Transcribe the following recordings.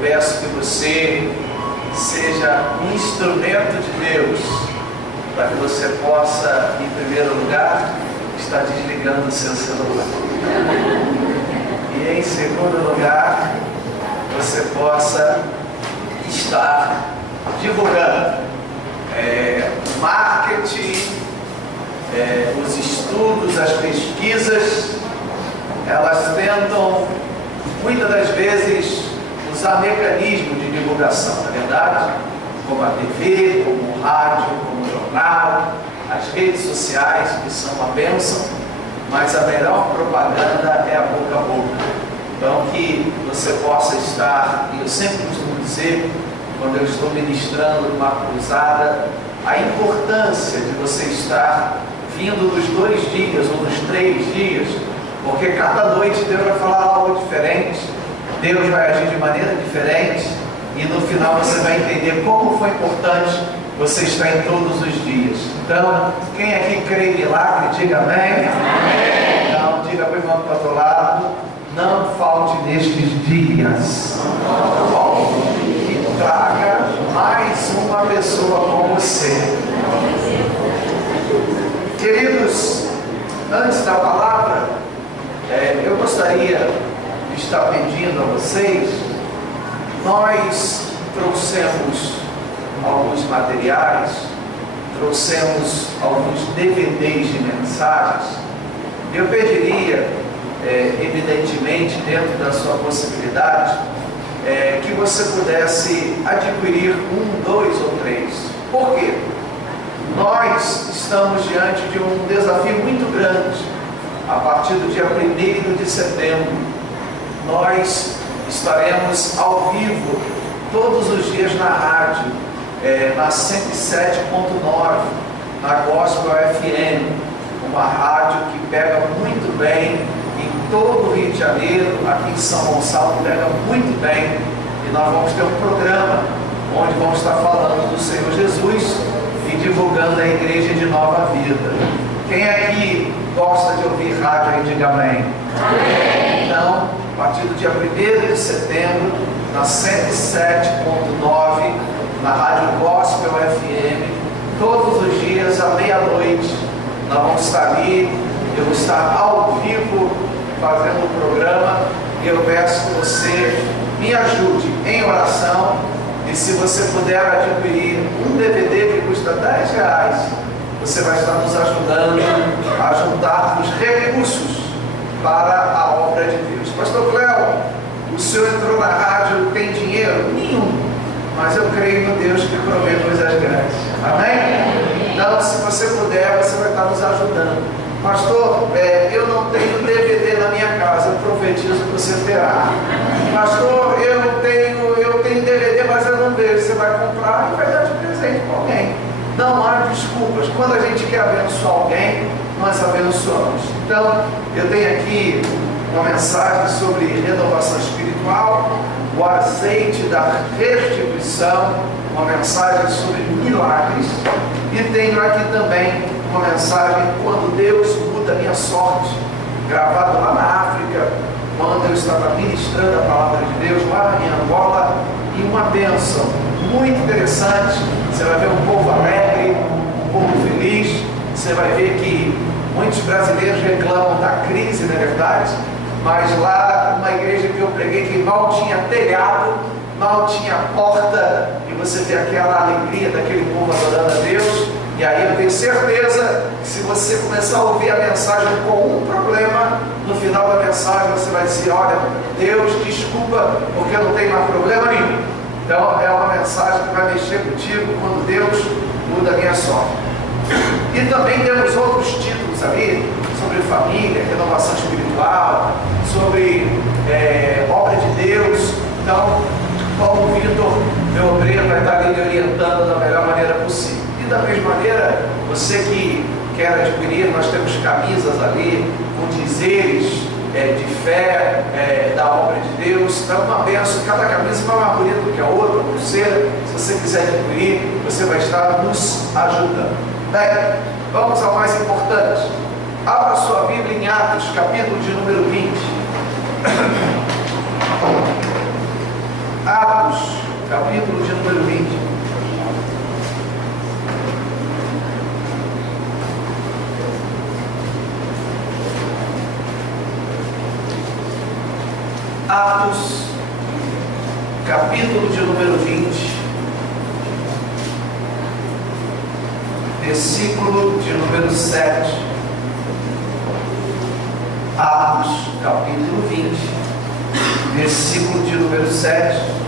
peço que você seja um instrumento de Deus, para que você possa, em primeiro lugar, estar desligando o seu celular. E em segundo lugar, você possa estar divulgando o marketing, os estudos, as pesquisas. Elas tentam, muitas das vezes, usar mecanismos de divulgação, na verdade, como a TV, como o rádio, como o jornal, as redes sociais, que são uma bênção, mas a melhor propaganda é a boca a boca. Então, que você possa estar, e eu sempre costumo dizer, quando eu estou ministrando numa cruzada, a importância de você estar vindo nos 2 dias ou nos 3 dias, porque cada noite Deus vai falar algo diferente, Deus vai agir de maneira diferente, e no final você vai entender como foi importante você estar em todos os dias. Então, quem aqui crê em milagre, diga amém. Amém. Então, diga para o irmão do outro lado, não falte nestes dias. Não falte. E traga mais uma pessoa com você. Queridos, antes da palavra, eu gostaria de estar pedindo a vocês, nós trouxemos alguns materiais, trouxemos alguns DVDs de mensagens. Eu pediria, evidentemente, dentro da sua possibilidade, que você pudesse adquirir 1, 2 ou 3. Por quê? Nós estamos diante de um desafio muito grande. A partir do dia 1º de setembro, nós estaremos ao vivo todos os dias na rádio, na 107.9, na Gospel FM, uma rádio que pega muito bem em todo o Rio de Janeiro, aqui em São Gonçalo pega muito bem, e nós vamos ter um programa onde vamos estar falando do Senhor Jesus e divulgando a igreja de Nova Vida. Quem aqui gosta de ouvir rádio aí, diga amém. Amém. Então, a partir do dia 1º de setembro, na 107.9, na Rádio Gospel FM, todos os dias à meia-noite, nós vamos estar ali, eu vou estar ao vivo fazendo o programa, e eu peço que você me ajude em oração, e se você puder adquirir um DVD que custa R$10, você vai estar nos ajudando a juntar os recursos para a obra de Deus. Pastor Cléo, o senhor entrou na rádio, tem dinheiro? Nenhum. Mas eu creio no Deus que provê coisas grandes. Amém? Então, se você puder, você vai estar nos ajudando. Pastor, eu não tenho DVD na minha casa, eu profetizo que você terá. Pastor, eu tenho DVD, mas eu não vejo. Você vai comprar e vai dar de presente para alguém. Não há desculpas. Quando a gente quer abençoar alguém, nós abençoamos. Então, eu tenho aqui uma mensagem sobre renovação espiritual, o azeite da restituição, uma mensagem sobre milagres, e tenho aqui também uma mensagem quando Deus muda a minha sorte, gravado lá na África, quando eu estava ministrando a palavra de Deus lá em Angola, e uma bênção muito interessante. Você vai ver um povo alegre, um povo feliz. Você vai ver que muitos brasileiros reclamam da crise, não é verdade? Mas lá, uma igreja que eu preguei, que mal tinha telhado, mal tinha porta, e você vê aquela alegria daquele povo adorando a Deus. E aí eu tenho certeza que se você começar a ouvir a mensagem com um problema, no final da mensagem você vai dizer: olha, Deus, desculpa, porque eu não tenho mais problema nenhum. Então é uma mensagem que vai mexer contigo quando Deus muda a minha sorte. E também temos outros títulos ali, sobre família, renovação espiritual, sobre obra de Deus. Então, Paulo Vitor, meu obreiro, vai estar ali me orientando da melhor maneira possível. E da mesma maneira, você que quer adquirir, nós temos camisas ali com dizeres de fé, da obra de Deus. Então, uma benção. Cada camisa vai mais bonita do que a outra, pulseira. Se você quiser adquirir, você vai estar nos ajudando. Bem, vamos ao mais importante. Abra sua Bíblia em Atos, capítulo de número 20. Atos, capítulo de número 20. Atos, capítulo de número 20, versículo de número 7. Atos, capítulo 20, versículo de número 7.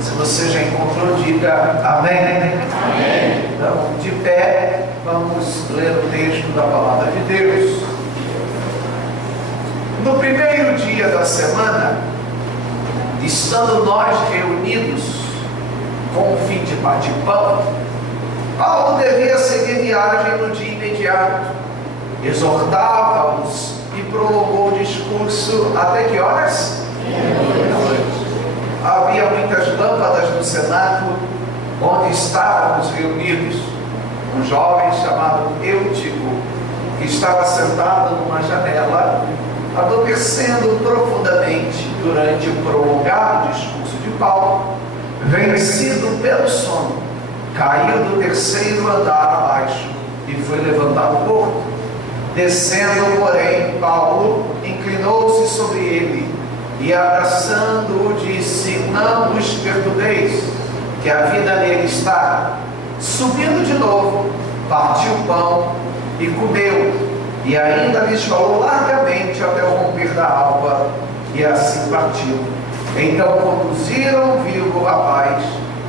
Se você já encontrou, diga amém. Amém. Então, de pé, vamos ler o texto da palavra de Deus. No primeiro dia da semana, estando nós reunidos com o fim de bate-pão, Paulo devia seguir viagem no dia imediato. Exortava-os e prolongou o discurso até que horas? Meia-noite. Havia muitas lâmpadas no cenáculo onde estávamos reunidos. Um jovem chamado Eutico, que estava sentado numa janela, adormecendo profundamente durante o prolongado discurso de Paulo, vencido pelo sono, caiu do terceiro andar abaixo e foi levantado morto. Descendo, porém, Paulo inclinou-se sobre ele e, abraçando-o, disse: não vos perturbeis, que a vida nele está. Subindo de novo, partiu o pão e comeu, e ainda lhes falou largamente até o romper da alva, e assim partiu. Então conduziram vivo o rapaz,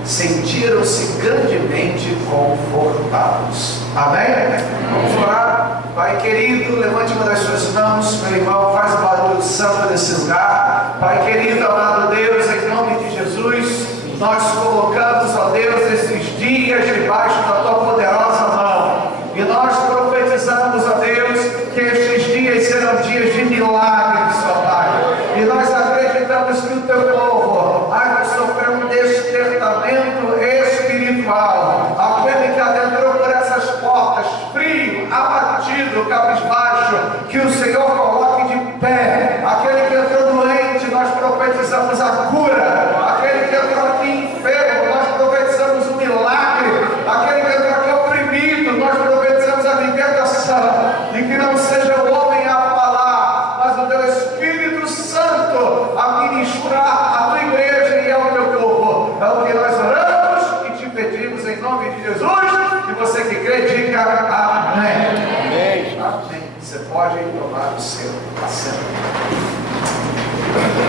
sentiram-se grandemente confortados. Amém? Vamos orar. Pai querido, levante uma das suas mãos, meu irmão, faz o barulho santo desse lugar. Pai querido, amado Deus, em nome de Jesus, nós colocamos, ó Deus, esses dias debaixo da tua poderosa mão, e nós profetizamos, ó Deus, que estes dias serão dias de milagres, ó Pai, e nós acreditamos que o teu povo há de sofrer um despertamento espiritual. Aquele que adentrou por essas portas, frio, abatido, cabisbaixo, que o Senhor coloque de pé. Aquele que entrou doente, nós profetizamos a cura. Aquele que entrou aqui enfermo, nós profetizamos o milagre. Aquele que entrou aqui oprimido, nós profetizamos a libertação. E que não seja o homem a falar, mas o teu Espírito Santo a ministrar a tua igreja e ao teu povo. É o que nós oramos e te pedimos em nome de Jesus. E você que crê, diga amém. Amém. Amém. Você pode tomar o seu assento.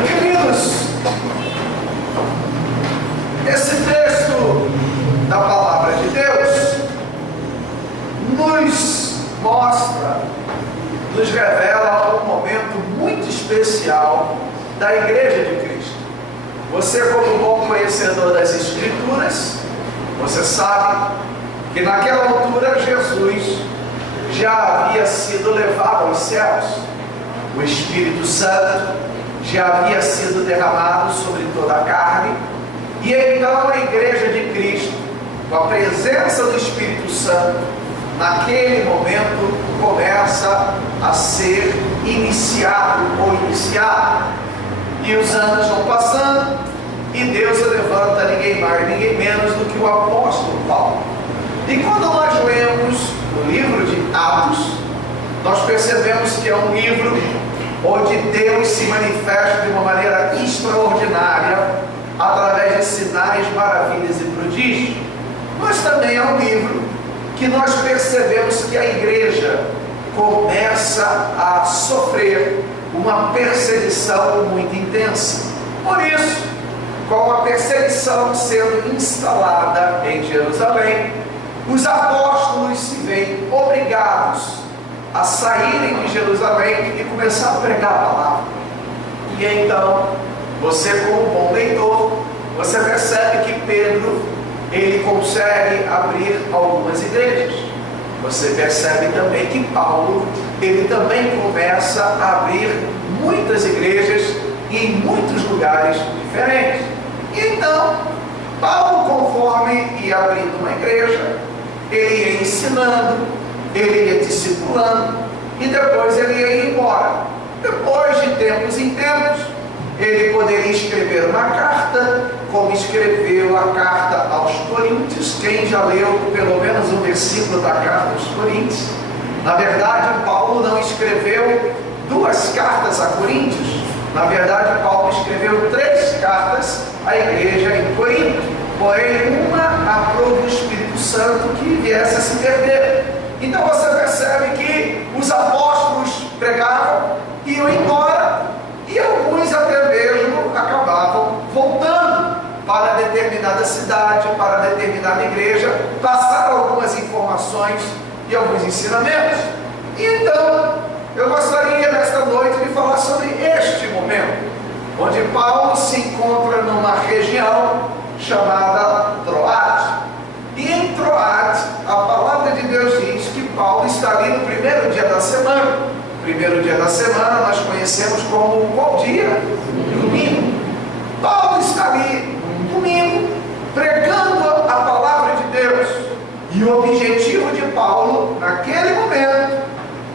Queridos, esse texto da palavra de Deus nos mostra, nos revela um momento muito especial da Igreja de Cristo. Você, como bom conhecedor das Escrituras, você sabe que naquela altura Jesus já havia sido levado aos céus. O Espírito Santo já havia sido derramado sobre toda a carne, e então a Igreja de Cristo, com a presença do Espírito Santo, naquele momento começa a ser iniciado ou iniciada. E os anos vão passando, e Deus levanta ninguém mais, ninguém menos do que o apóstolo Paulo. E quando nós lemos o livro de Atos, nós percebemos que é um livro onde Deus se manifesta de uma maneira extraordinária, através de sinais, maravilhas e prodígios. Mas também é um livro que nós percebemos que a igreja começa a sofrer uma perseguição muito intensa. Por isso, com a perseguição sendo instalada em Jerusalém, os apóstolos se veem obrigados a saírem de Jerusalém e começar a pregar a palavra. E então, você como bom leitor, você percebe que Pedro, ele consegue abrir algumas igrejas. Você percebe também que Paulo, ele também começa a abrir muitas igrejas em muitos lugares diferentes. E então, Paulo, conforme ia abrindo uma igreja, ele ia ensinando, ele ia discipulando, e depois ele ia embora. Depois de tempos em tempos, Ele poderia escrever uma carta, como escreveu a carta aos Coríntios. Quem já leu pelo menos um versículo da carta aos Coríntios? Na verdade, Paulo não escreveu 2 cartas a Coríntios. Na verdade, Paulo escreveu 3 cartas à igreja em Corinto. Porém, uma aprove o Espírito Santo que viesse a se perder. Então você percebe que os apóstolos pregavam, iam embora, e alguns até mesmo acabavam voltando para determinada cidade, para determinada igreja, passar algumas informações e alguns ensinamentos. E então, eu gostaria nesta noite de falar sobre este momento, onde Paulo se encontra numa região chamada Troade. E em Troade, a palavra de Deus diz que Paulo está ali no primeiro dia da semana. Primeiro dia da semana nós conhecemos como qual dia? Domingo. Paulo está ali, domingo, pregando a palavra de Deus. E o objetivo de Paulo, naquele momento,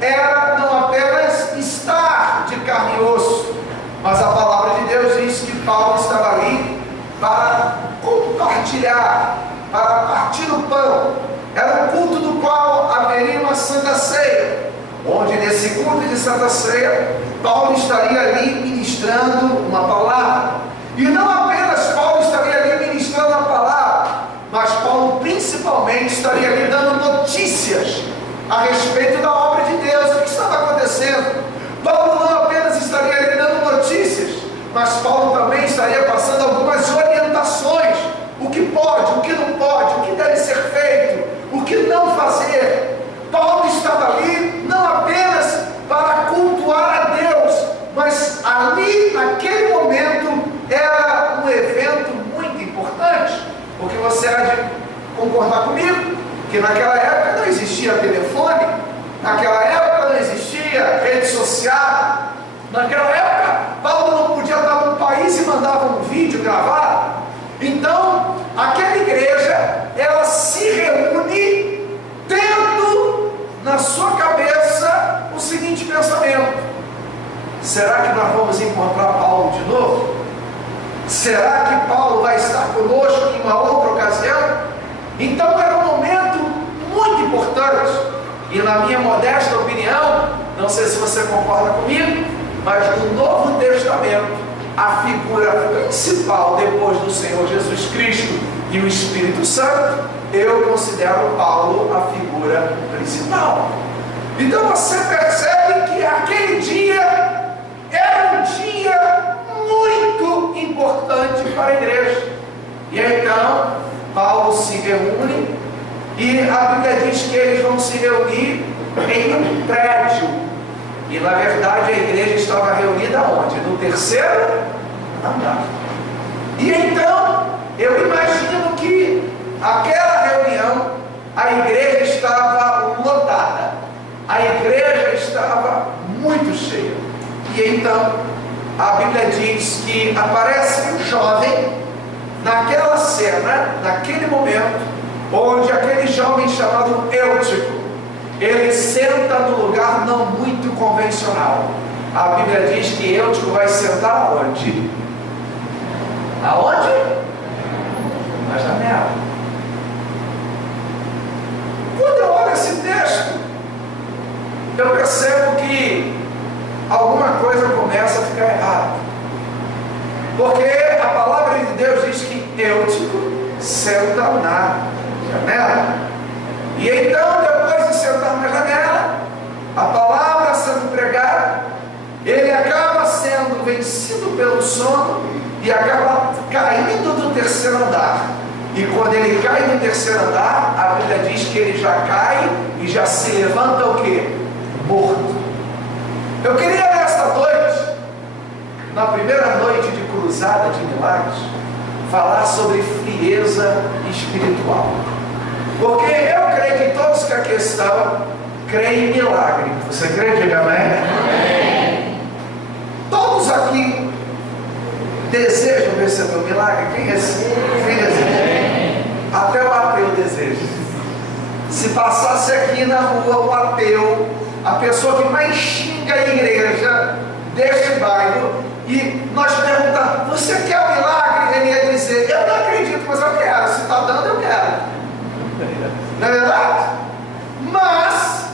era não apenas estar de carne e osso, mas a palavra de Deus diz que Paulo estava ali para compartilhar, para partir o pão. Era um culto do qual haveria uma Santa Ceia, onde nesse culto de Santa Ceia, Paulo estaria ali ministrando uma palavra. E não apenas Paulo estaria ali ministrando a palavra, mas Paulo principalmente estaria ali dando notícias a respeito da obra de Deus, o que estava acontecendo. Paulo não apenas estaria ali dando notícias, mas Paulo também estaria passando algumas orientações, o que pode, o que não pode, o que deve ser feito, o que não fazer. Paulo estava ali não apenas para cultuar a Deus, mas ali, naquele momento, era um evento muito importante, porque você há de concordar comigo, que naquela época não existia telefone, naquela época não existia rede social, naquela época Paulo não podia estar num país e mandava um vídeo gravado. Então, aquela igreja, ela se reúne tendo na sua cabeça o seguinte pensamento: será que nós vamos encontrar Paulo de novo? Será que Paulo vai estar conosco em uma outra ocasião? Então era um momento muito importante, e na minha modesta opinião, não sei se você concorda comigo, mas no Novo Testamento, a figura principal depois do Senhor Jesus Cristo e o Espírito Santo, eu considero Paulo a figura principal. Então você percebe que aquele dia era um dia muito importante para a igreja. E então Paulo se reúne, e a Bíblia diz que eles vão se reunir em um prédio. E na verdade a igreja estava reunida onde? No 3º andar. E então eu imagino que aquela reunião, a igreja estava lotada, a igreja estava muito cheia. E então a Bíblia diz que aparece um jovem naquela cena, naquele momento, onde aquele jovem chamado Eutico, ele senta no lugar não muito convencional. A Bíblia diz que Eutico vai sentar aonde? Aonde? Na janela. Quando eu olho esse texto, eu percebo que alguma coisa começa a ficar errada. Porque a palavra de Deus diz que Eutico senta na janela. E então, depois de sentar na janela, a palavra sendo pregada, ele acaba sendo vencido pelo sono e acaba caindo do 3º andar. E quando ele cai do 3º andar, a Bíblia diz que ele já cai e já se levanta o quê? Morto. Eu queria nesta noite, na primeira noite de cruzada de milagres, falar sobre frieza espiritual. Porque eu creio que todos que aqui estão creem em milagre. Você crê? Diga amém? Amém. Todos aqui desejam receber um milagre. Quem deseja? Até o ateu deseja. Se passasse aqui na rua o ateu, a pessoa que mais xinga a igreja deste bairro, e nós perguntamos, você quer um milagre? Ele ia dizer, eu não acredito, mas eu quero. Se está dando, eu quero. Não é verdade? Mas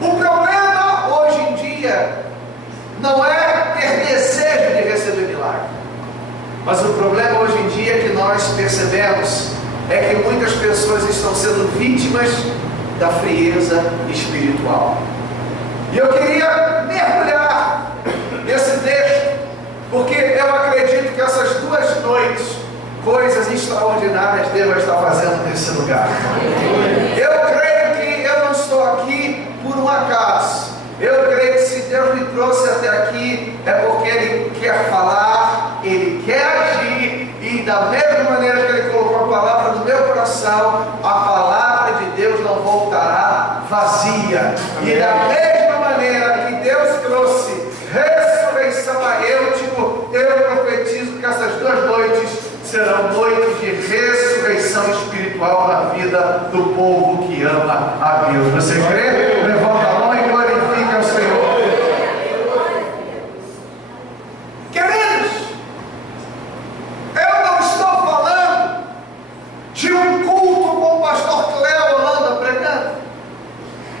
o problema hoje em dia não é ter desejo de receber milagre. Mas o problema hoje em dia que nós percebemos é que muitas pessoas estão sendo vítimas da frieza espiritual. E eu queria mergulhar nesse texto, porque eu acredito que essas 2 noites, coisas extraordinárias Deus está fazendo nesse lugar. Eu creio que eu não estou aqui por um acaso. Eu creio que se Deus me trouxe até aqui, é porque Ele quer falar, Ele quer agir, e da mesma maneira que Ele colocou a palavra no meu coração, a palavra de Deus não voltará vazia. E da mesma maneira que Deus trouxe ressurreição a Eutico, eu profetizo que essas 2 noites serão noites de ressurreição espiritual na vida do povo que ama a Deus. Você crê? Levanta a mão e glorifica o Senhor. Queridos, eu não estou falando de um culto com o pastor Cléo Holanda pregando.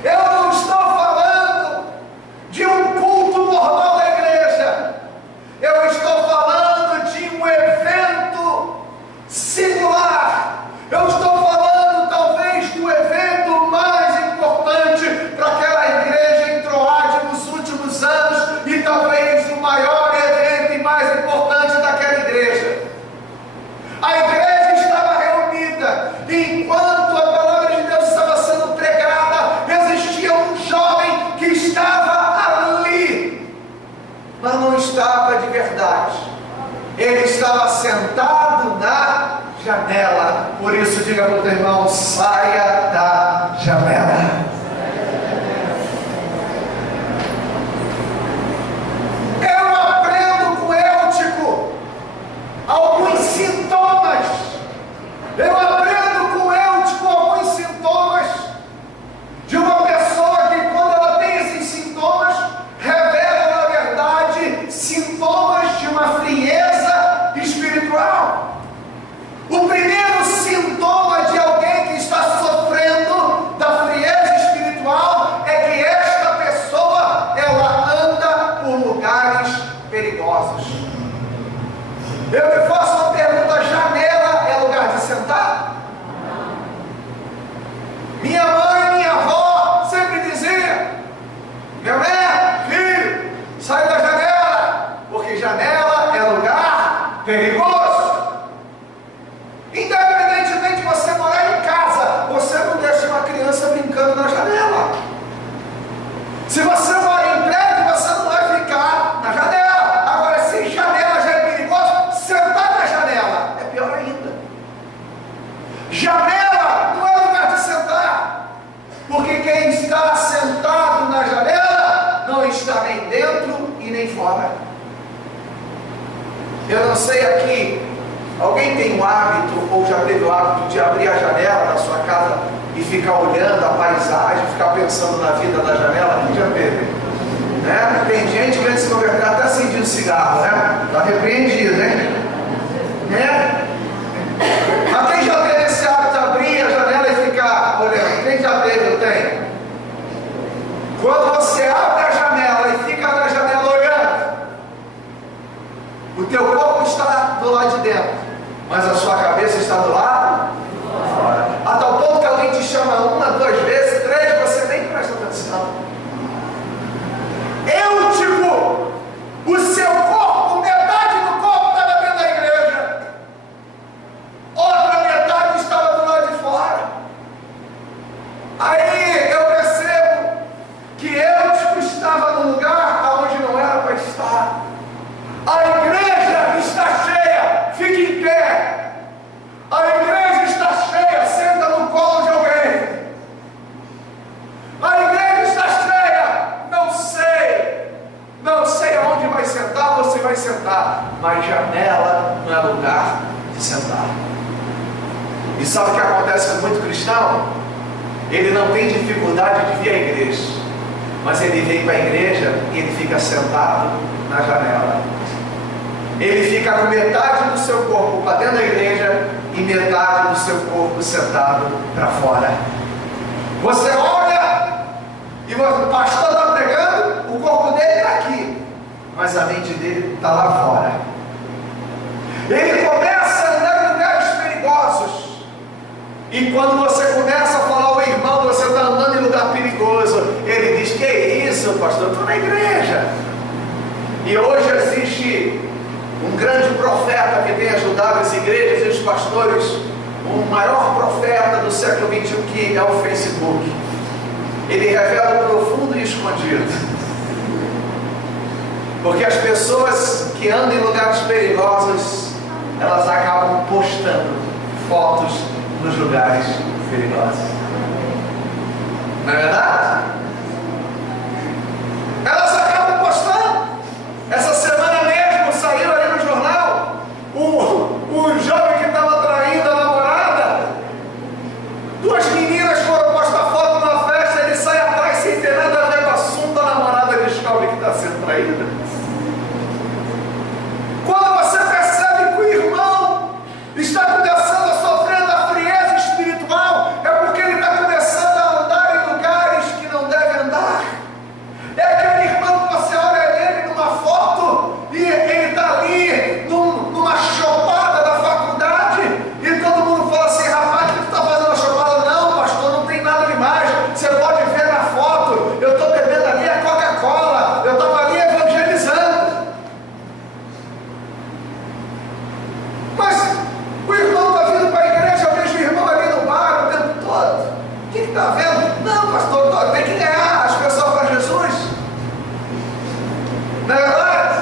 Eu não estou falando de um culto normal da igreja. Eu estou falando de um evento singular. Eu estou falando talvez do evento mais importante para aquela igreja em Troade nos últimos anos, e talvez o maior evento e mais importante daquela igreja. A igreja estava reunida, e enquanto a palavra de Deus estava sendo pregada, existia um jovem que estava ali, mas não estava de verdade. Ele estava sentado na janela. Por isso, diga para o teu irmão: saia da janela. Eu aprendo com Eutico alguns sintomas. Eu aprendo com Eutico alguns sintomas de uma pessoa que, quando ela tem esses sintomas, revela, na verdade, sintomas de uma frieza espiritual. O primeiro sintoma de alguém que está sofrendo da frieza espiritual é que esta pessoa, ela anda por lugares perigosos. Eu me faço uma pergunta: janela é lugar de sentar? Minha mãe e minha avó sempre diziam: meu neto, filho, sai da janela, porque janela é lugar perigoso. Independentemente de você morar em casa, você não deixa uma criança brincando na janela. Se você mora em prédio, você não vai ficar na janela. Agora, se janela já é perigoso, sentar na janela é pior ainda. Janela não é lugar de sentar, porque quem está sentado na janela não está nem dentro e nem fora. Eu não sei aqui, alguém tem o hábito ou já teve o hábito de abrir a janela da sua casa e ficar olhando a paisagem, ficar pensando na vida da janela? Quem já teve? Né? Tem gente que antes de se converter até acendia um cigarro, né? Está repreendido, hein? Né? Mas quem já teve esse hábito de abrir a janela e ficar olhando? Quem já teve? Eu tenho. Quando você abre a janela e fica na janela olhando, o teu corpo está do lado de dentro, mas a sua cabeça está do lado fora. A tal ponto que alguém te chama 1, 2 vezes, 3, você nem presta atenção. Eutico, o seu corpo, metade do corpo estava dentro da igreja, outra metade estava do lado de fora. Aí eu percebo que Eutico estava no lugar onde não era para estar. A igreja está cheia, fique em pé. A igreja está cheia, senta no colo de alguém. A igreja está cheia, não sei aonde vai sentar, você vai sentar, mas janela não é lugar de sentar. E sabe o que acontece com muito cristão? Ele não tem dificuldade de vir à igreja, mas ele vem para a igreja e ele fica sentado na janela. Ele fica com metade do seu corpo para dentro da igreja e metade do seu corpo sentado para fora. Você olha e o pastor está pregando, o corpo dele está aqui, mas a mente dele está lá fora. Ele começa a andar em lugares perigosos. E quando você começa a falar ao irmão, você está andando em lugar perigoso, ele diz: que isso, pastor? Eu estou na igreja. E hoje existe um grande profeta que tem ajudado as igrejas e os pastores, o maior profeta do século XXI, que é o Facebook. Ele revela o profundo e escondido. Porque as pessoas que andam em lugares perigosos, elas acabam postando fotos nos lugares perigosos. Não é verdade? Elas acabam postando. Essa semana mesmo saiu ali no jornal o jovem que estava traindo a namorada. Duas meninas foram postar foto numa festa, ele sai atrás sem ter nada a ver com o assunto, a namorada descobre que está sendo traída. Quando você percebe que o irmão está começando a sofrer da frieza espiritual, é porque ele está começando a andar em lugares que não deve andar. É aquele irmão que você olha ele numa foto e ele está ali numa chopada da faculdade e todo mundo fala assim: rapaz, o que tu está fazendo na chopada? Não, pastor, não tem nada demais, você pode ver na foto, eu estou bebendo ali a Coca-Cola, eu estava ali evangelizando. Mas o irmão está vindo para a igreja, eu vejo o irmão ali no bar o tempo todo. O que está vendo? Não, pastor, tem que ganhar as pessoas para Jesus. Não é verdade?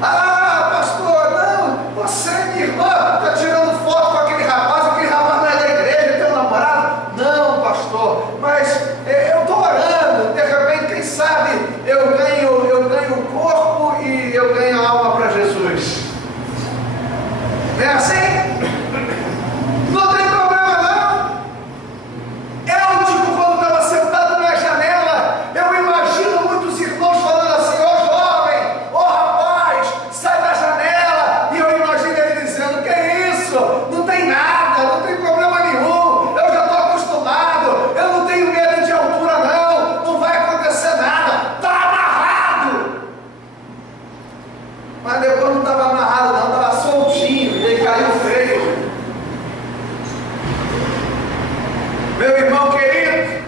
Ah, pastor, não, você, minha irmã, está tirando foto com aquele rapaz não é da igreja, tem um namorado. Não, pastor, mas eu estou orando, de repente, quem sabe eu ganho o corpo e eu ganho a alma para Jesus. Não é assim? Não tem problema não. Eu, quando estava sentado na janela, eu imagino muitos irmãos falando assim: ô jovem, ô rapaz, sai da janela. E eu imagino ele dizendo: que é isso? Não tem nada, não tem problema nenhum, eu já estou acostumado, eu não tenho medo de altura não vai acontecer nada, está amarrado. Mas depois não estava amarrado não, estava soltinho, e aí caiu feio. Meu irmão querido,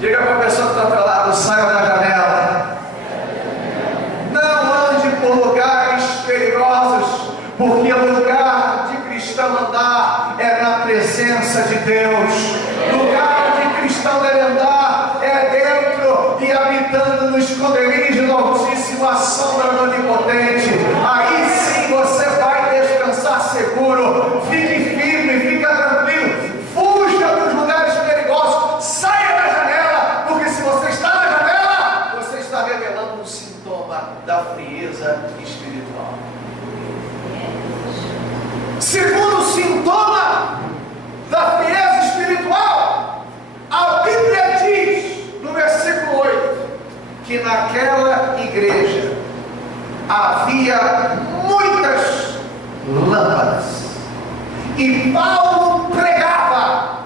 diga para a pessoa que está ao teu lado: saia da janela. Não ande por lugares perigosos, porque o lugar de cristão andar é na presença de Deus. Lugar de cristão deve andar é dentro e habitando no esconderijo do Altíssimo, a sombra do Onipotente. Aí sim você vai descansar seguro. Fique firme, fica tranquilo. Fuja dos lugares perigosos. Saia da janela, porque se você está na janela, você está revelando um sintoma da frieza espiritual. Segundo sintoma da frieza espiritual, a Bíblia diz no versículo 8 que naquela igreja havia muitas lâmpadas e Paulo pregava,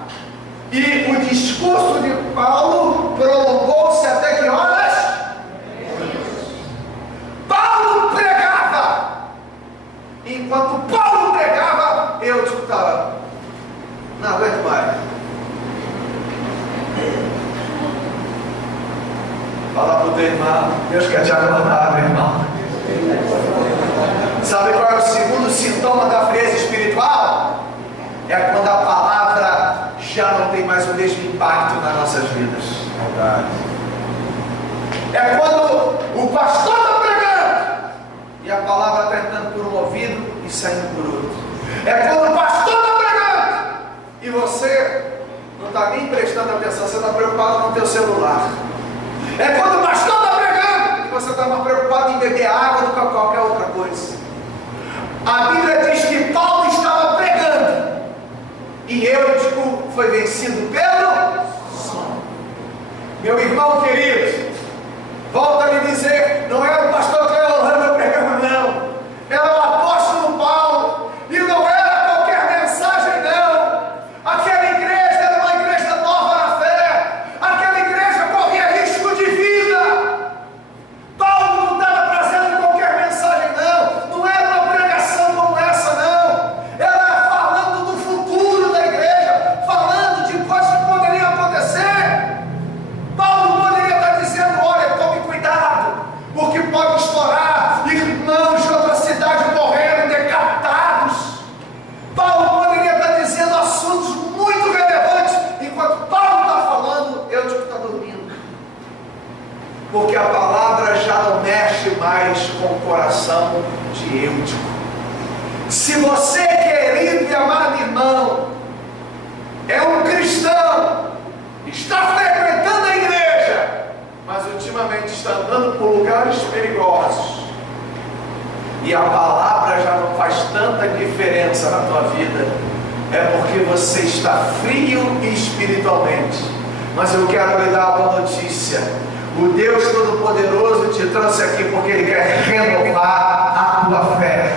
e o discurso de Paulo prolongou-se até que horas? Paulo pregava. Enquanto Paulo pregava, eu escutava: não aguento mais. Fala para o teu irmão: Deus quer te acordar, meu irmão. Sabe qual é o segundo sintoma da frieza espiritual? É quando a palavra já não tem mais o mesmo impacto nas nossas vidas. Verdade. É quando o pastor está pregando e a palavra está entrando por um ouvido e saindo por outro. É quando o pastor está pregando e você não está nem prestando atenção, você está preocupado com o teu celular. É quando o pastor está pregando e você está mais preocupado em beber água do que qualquer outra coisa. A Bíblia diz que Paulo estava pregando e Eutico foi vencido pelo sono. Meu irmão querido, volta a lhe dizer: não é o pastor que é orando pregando, não. de Eutico. Se você, querido e amado irmão, é um cristão, está frequentando a igreja, mas ultimamente está andando por lugares perigosos, e a palavra já não faz tanta diferença na tua vida, é porque você está frio espiritualmente. Mas eu quero lhe dar uma notícia: o Deus Todo-Poderoso te trouxe aqui porque Ele quer renovar a tua fé.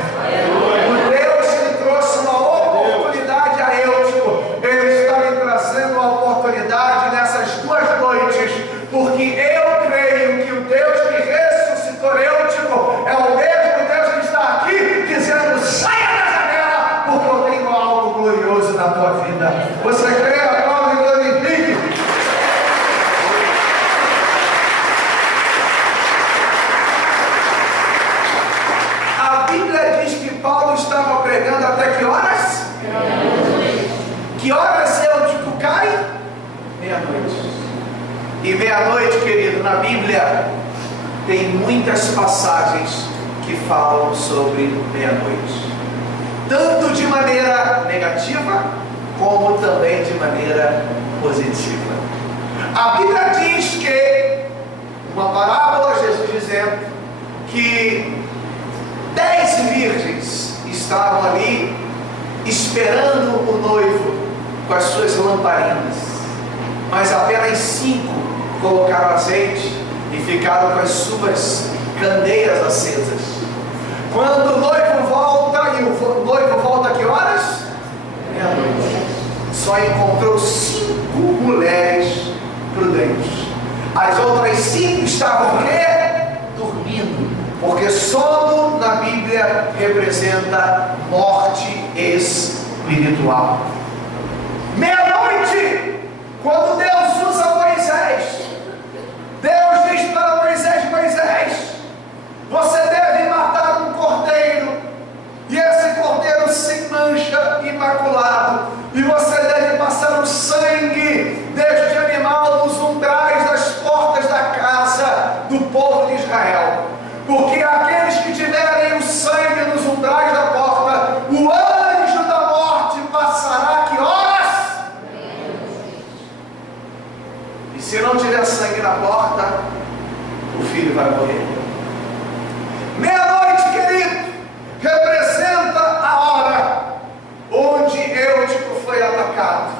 O Deus te trouxe uma oportunidade a Eutico. Ele está lhe trazendo uma oportunidade nessas 2 noites, porque eu creio que o Deus que ressuscitou Eutico é o mesmo Deus que está aqui dizendo: saia da janela, porque eu tenho algo glorioso na tua vida. Você crê? Aplaude e glorifique. A Bíblia diz que Paulo estava pregando até que horas? Meia-noite. Que horas Eutico cai? Meia-noite. E meia-noite, querido, na Bíblia tem muitas passagens que falam sobre meia-noite, tanto de maneira negativa como também de maneira positiva. A Bíblia diz que uma parábola, Jesus dizendo que 10 virgens estavam ali esperando o noivo com as suas lamparinas, mas apenas 5 colocaram azeite e ficaram com as suas candeias acesas. Quando o noivo volta, e o noivo volta a que horas? Meia-noite. Só encontrou 5 mulheres prudentes. As outras 5 estavam o quê? Dormindo. Porque sono na Bíblia representa morte espiritual. Meia-noite, quando Deus usa Moisés, Deus diz para Moisés: Moisés, você deve matar um cordeiro, e esse cordeiro sem mancha, imaculado, e você deve passar o sangue deste animal nos umbrais das portas da casa do povo de Israel, porque aqueles que tiverem o sangue nos umbrais da porta, o anjo da morte passará que horas? E se não tiver sangue na porta, o filho vai morrer. Meia-noite, querido, representa a hora onde Eutico foi atacado.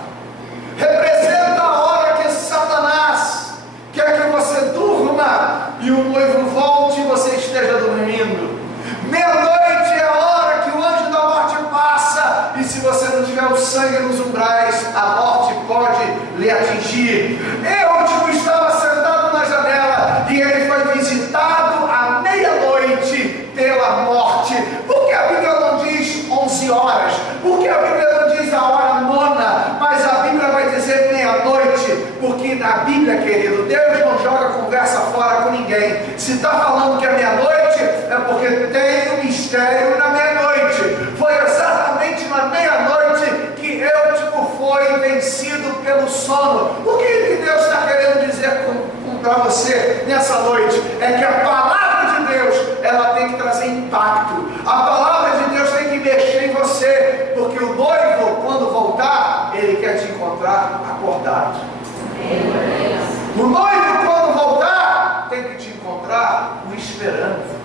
Representa a hora que Satanás quer que você durma e o noivo volte e você esteja dormindo. Meia-noite é a hora que o anjo da morte passa, e se você não tiver o sangue nos umbrais, a morte pode lhe atingir. Eutico estava sentado na janela e ele foi visitado à meia-noite pela morte. Por que a Bíblia não diz 11 horas? Por que a Bíblia não diz a hora nona? Mas a Bíblia vai dizer meia-noite, porque na Bíblia, querido, Deus não joga conversa fora com ninguém. Se está falando que é meia-noite, é porque tem um mistério na meia-noite. Foi exatamente na meia-noite que Eutico foi vencido pelo sono. O que Deus está querendo dizer para você nessa noite? É que a palavra de Deus, ela tem que trazer impacto. A palavra de Deus tem que mexer em você, porque o noivo, quando voltar, ele quer te encontrar acordado. O noivo, quando voltar, tem que te encontrar o esperando.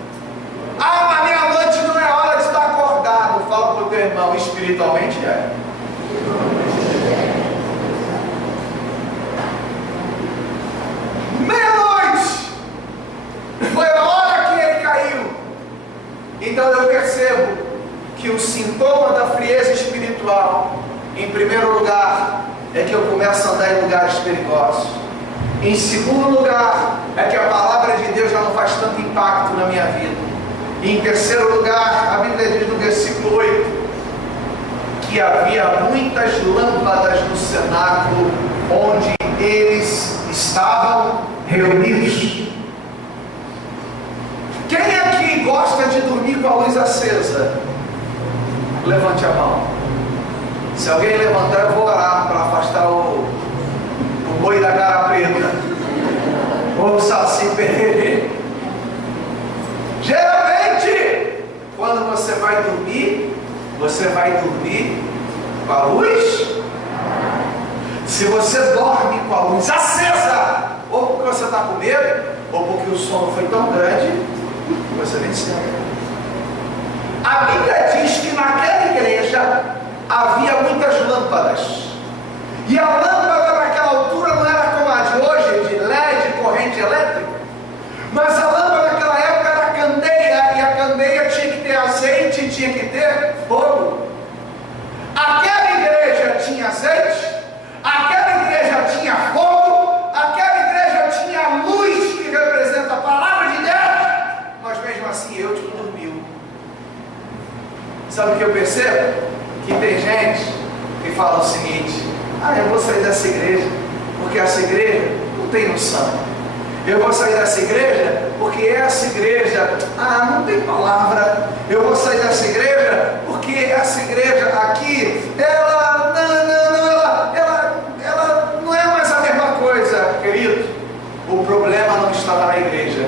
Ah, mas meia-noite não é hora de estar acordado. Fala para o teu irmão: espiritualmente é. Meia-noite foi a hora que ele caiu. Então eu percebo que o sintoma da frieza espiritual, em primeiro lugar, é que eu começo a andar em lugares perigosos. Em segundo lugar, é que a palavra de Deus já não faz tanto impacto na minha vida. E em terceiro lugar, a Bíblia diz no versículo 8 que havia muitas lâmpadas no cenáculo onde eles estavam reunidos. Quem aqui gosta de dormir com a luz acesa? Levante a mão. Se alguém levantar, eu vou orar para afastar o boi da cara preta, ou o saci pererê. Geralmente, quando você vai dormir com a luz. Se você dorme com a luz acesa, ou porque você está com medo, ou porque o sono foi tão grande, que você nem se lembra. A Bíblia diz que naquela igreja havia muitas lâmpadas. E a lâmpada naquela altura não era como a de hoje, de LED, corrente elétrica. Mas a lâmpada naquela época era candeia, e a candeia tinha que ter azeite, tinha que ter fogo. Aquela igreja tinha azeite, aquela igreja tinha fogo, aquela igreja tinha luz, que representa a palavra de Deus, mas mesmo assim eu te dormiu. Sabe o que eu percebo? Que tem gente que fala o seguinte: eu vou sair dessa igreja, porque essa igreja não tem noção. Eu vou sair dessa igreja, porque essa igreja, não tem palavra. Eu vou sair dessa igreja, porque essa igreja aqui, ela não é mais a mesma coisa, querido. O problema não estava na igreja,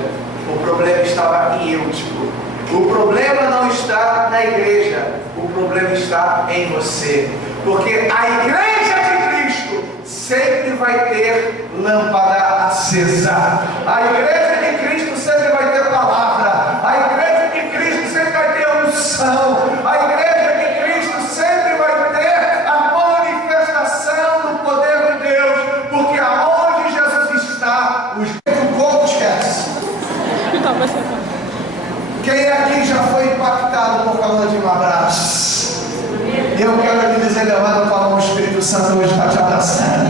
o problema estava em Eutico. O problema não está na igreja, o problema está em você. Porque a igreja de Cristo sempre vai ter lâmpada acesa. A igreja de Cristo sempre vai ter palavra. A igreja de Cristo sempre vai ter unção. A igreja de Cristo sempre vai ter a manifestação do poder de Deus. Porque aonde Jesus está, o jeito do corpo esquece. Quem aqui já foi impactado por causa de um abraço? Eu quero lhe dizer, levanta a mão, o Espírito Santo hoje está te abraçando.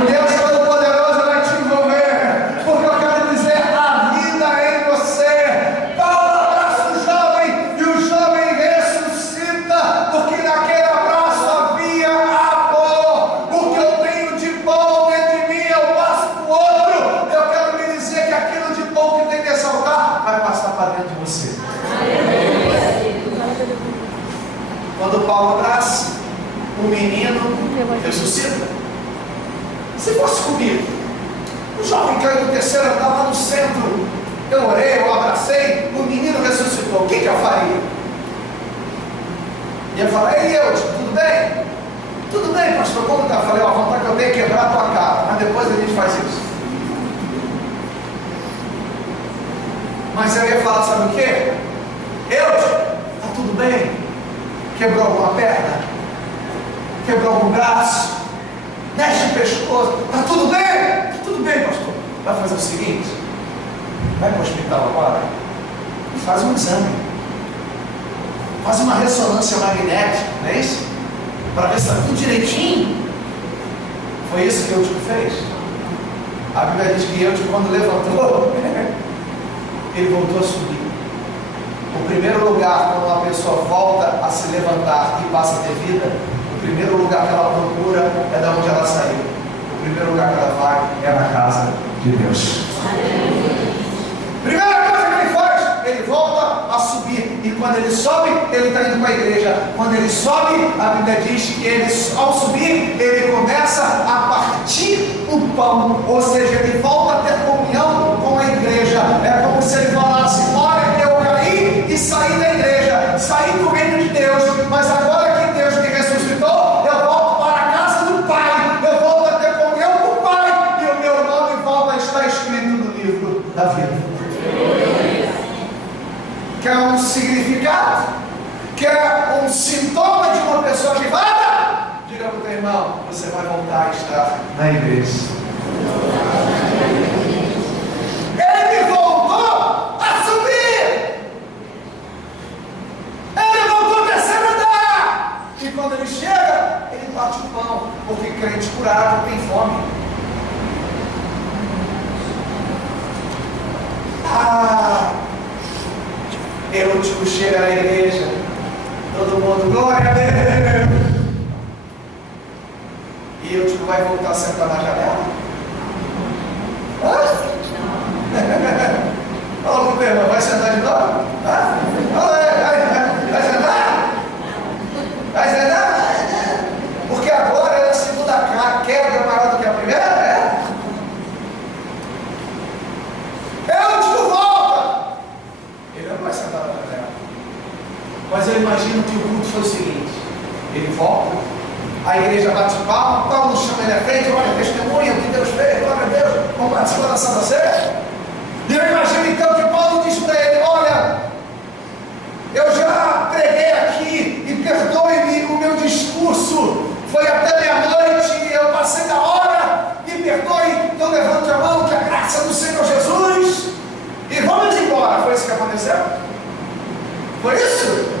O Deus Todo-Poderoso vai te envolver, porque eu quero dizer, a vida é em você. Dá um abraço ao jovem, e o jovem ressuscita, porque naquele abraço havia amor. O que eu tenho de bom dentro de mim, eu passo para o outro. Eu quero lhe dizer que aquilo de bom que tem que exaltar, vai passar para dentro de você. Quando Paulo abraça, o menino ressuscita. Se fosse comigo, o jovem caiu do terceiro andar lá no centro, eu orei, eu abracei, o menino ressuscitou, o que eu faria? Ia falar: ei, tudo bem? Tudo bem, pastor, como está? Falei: a vontade que eu tenho é quebrar a tua cara, mas depois a gente faz isso. Mas eu ia falar: sabe o quê? Está tudo bem? Quebrou alguma perna? Quebrou algum braço? Mexe o pescoço? Está tudo bem? Está tudo bem, pastor. Vai fazer o seguinte: vai para o hospital agora e faz um exame. Faz uma ressonância magnética, não é isso? Para ver se está tudo direitinho. Foi isso que Eutico fez. A Bíblia diz que Eutico, quando levantou, ele voltou a subir. O primeiro lugar, quando uma pessoa volta a se levantar e passa a ter vida, o primeiro lugar que ela procura é da onde ela saiu. O primeiro lugar que ela vai é na casa de Deus. Primeira coisa que ele faz, ele volta a subir. E quando ele sobe, ele está indo para a igreja. Quando ele sobe, a Bíblia diz que ele, ao subir, ele começa a partir o pão. Ou seja, ele volta a ter comunhão com a igreja. É como se ele falasse: olha, eu caí e saí da igreja, saí do reino de Deus, mas agora que Deus me ressuscitou, eu volto para a casa do Pai, eu volto a ter comunhão com o Pai, e o meu nome volta a estar escrito no livro da vida. Quer um significado? Quer um sintoma de uma pessoa vivada? Diga para o teu irmão: você vai voltar a estar na igreja. Ele voltou a subir. Ele voltou a terceiro andar. E quando ele chega, ele bate o pão, porque crente curado tem fome. Eutico chega na igreja, todo mundo: glória a Deus. E Eutico vai voltar a sentar na janela? Fala pro teu irmão: vai sentar de novo? Vai sentar? Vai sentar? Porque agora é a segunda quebra maior do que a primeira, né? Eutico volta. Ele não vai sentar na janela. seguinte: ele volta, a igreja bate palma, Paulo chama ele à frente, olha, testemunha o que Deus fez, glória a Deus, vamos participar da Santa Ceia. E eu imagino então que Paulo diz para ele: olha, eu já preguei aqui e perdoe-me, o meu discurso foi até meia-noite, eu passei da hora, me perdoe, então levante a mão, que a graça do Senhor Jesus, e vamos embora. Foi isso que aconteceu? Foi isso?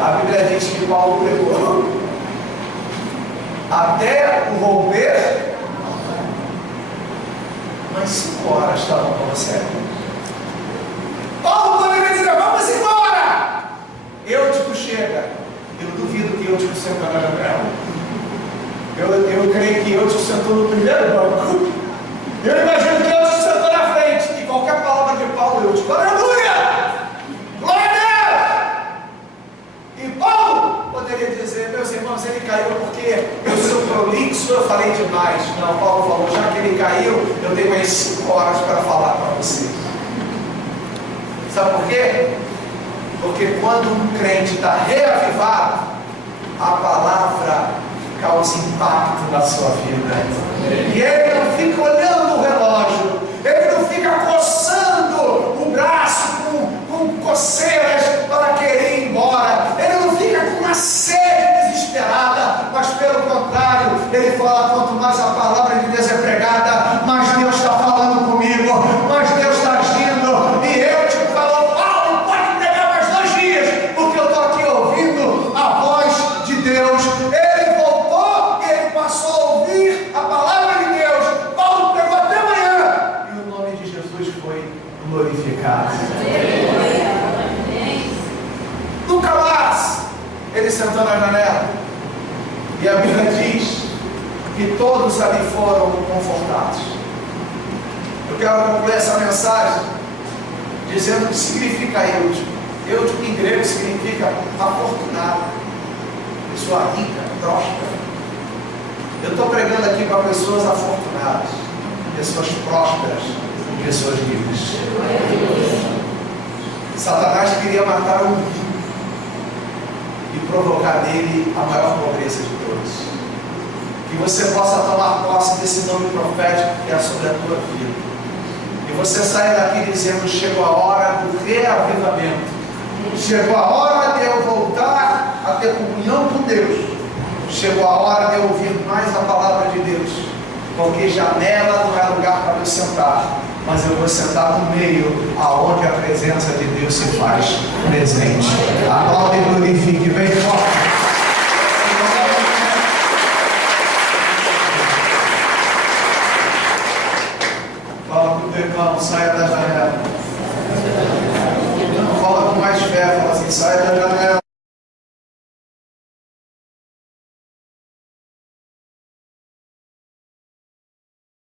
A Bíblia diz que Paulo pregou até o romper, mas 5 horas estavam com você. Paulo poderia dizer: vamos embora. Eutico chega. Eu duvido que Eutico sentou na janela. Eu creio que Eutico sentou no primeiro banco. Eu imagino que Eutico sentou na frente. E qualquer palavra de Paulo, Eutico: aleluia! Glória a Deus! E Paulo poderia dizer: meus irmãos, ele caiu porque eu sou prolixo, eu falei demais. Não, Paulo falou: já que ele caiu, eu tenho mais 5 horas para falar para vocês. Sabe por quê? Porque quando um crente está reavivado, a palavra causa impacto na sua vida. E ele não fica olhando o relógio, ele não fica coçando o braço com coceiras para querer ir embora, ele não fica com uma sede desesperada, mas pelo contrário, ele fala: quanto mais a palavra de Deus é pregada, mais Deus está falando comigo, mais Deus está agindo. E eu te falo: Paulo, pode pregar mais 2 dias, porque eu estou aqui ouvindo a voz de Deus. Ele voltou e ele passou a ouvir a palavra de Deus. Paulo pregou até amanhã e o nome de Jesus foi glorificado. Nunca mais ele sentou na janela, e a Bíblia diz que todos ali foram confortados. Eu quero concluir essa mensagem dizendo o que significa Eutico. Eutico em grego significa afortunado, pessoa rica, próspera. Eu estou pregando aqui para pessoas afortunadas, pessoas prósperas, pessoas ricas. Satanás queria matar um rico e provocar nele a maior pobreza de todos. Que você possa tomar posse desse nome profético que é sobre a tua vida. E você saia daqui dizendo: chegou a hora do reavivamento. Chegou a hora de eu voltar a ter comunhão com Deus. Chegou a hora de eu ouvir mais a palavra de Deus. Porque janela não é lugar para eu sentar, mas eu vou sentar no meio, aonde a presença de Deus se faz presente. Aplaude e glorifique bem forte.